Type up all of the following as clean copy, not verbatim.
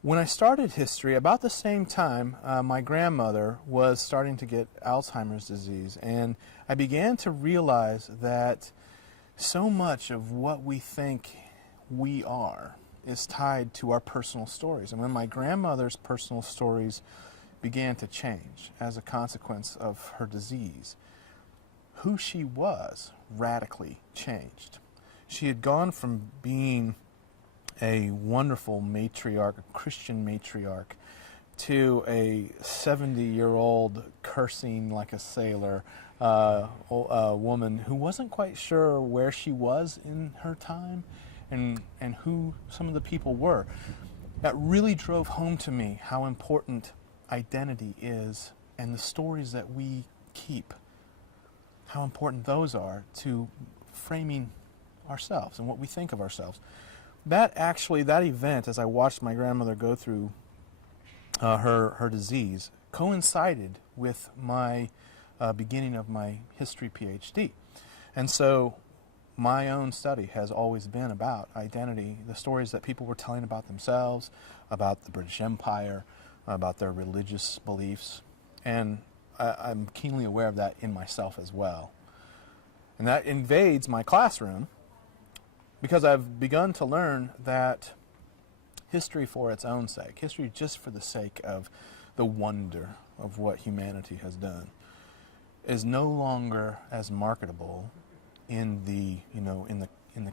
When I started history, about the same time, my grandmother was starting to get Alzheimer's disease, and I began to realize that so much of what we think we are is tied to our personal stories. And when my grandmother's personal stories began to change as a consequence of her disease, who she was radically changed. She had gone from being a wonderful matriarch, a Christian matriarch, to a 70-year-old cursing like a sailor woman who wasn't quite sure where she was in her time and who some of the people were. That really drove home to me how important identity is and the stories that we keep, how important those are to framing ourselves and what we think of ourselves. That event, as I watched my grandmother go through her disease, coincided with my beginning of my history PhD. And so my own study has always been about identity, the stories that people were telling about themselves, about the British Empire, about their religious beliefs, and I'm keenly aware of that in myself as well. And that invades my classroom, because I've begun to learn that history for its own sake, history just for the sake of the wonder of what humanity has done, is no longer as marketable in the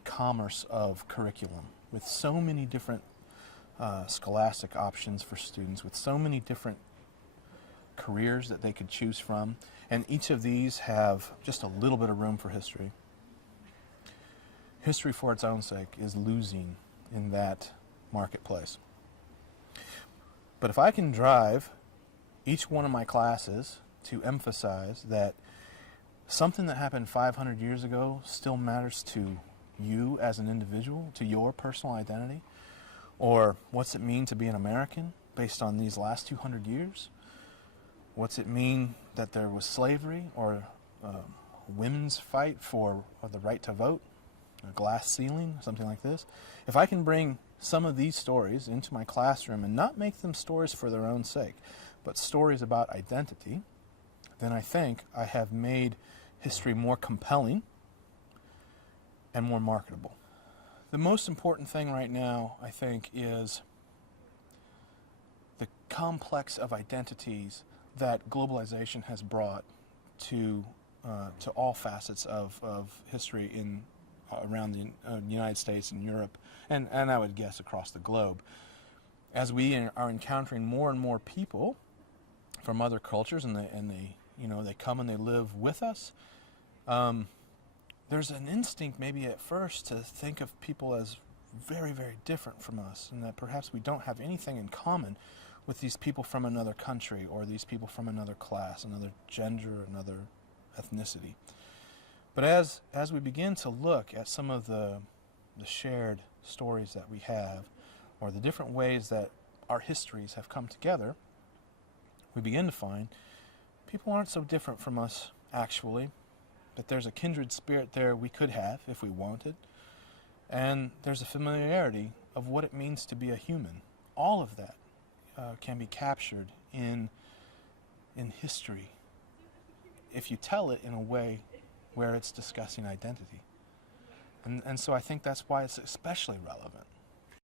commerce of curriculum, with so many different scholastic options for students, with so many different careers that they could choose from, and each of these have just a little bit of room for history. History for its own sake is losing in that marketplace. But if I can drive each one of my classes to emphasize that something that happened 500 years ago still matters to you as an individual, to your personal identity, or what's it mean to be an American based on these last 200 years? What's it mean that there was slavery or women's fight for the right to vote? A glass ceiling, something like this. If I can bring some of these stories into my classroom and not make them stories for their own sake, but stories about identity, then I think I have made history more compelling and more marketable. The most important thing right now, I think, is the complex of identities that globalization has brought to all facets of history around the United States and Europe, and I would guess across the globe. As we are encountering more and more people from other cultures, and they come and they live with us, there's an instinct maybe at first to think of people as very, very different from us, and that perhaps we don't have anything in common with these people from another country, or these people from another class, another gender, another ethnicity. But as we begin to look at some of the shared stories that we have, or the different ways that our histories have come together, we begin to find people aren't so different from us, actually, that there's a kindred spirit there we could have if we wanted, and there's a familiarity of what it means to be a human. All of that can be captured in history if you tell it in a way where it's discussing identity. And so I think that's why it's especially relevant.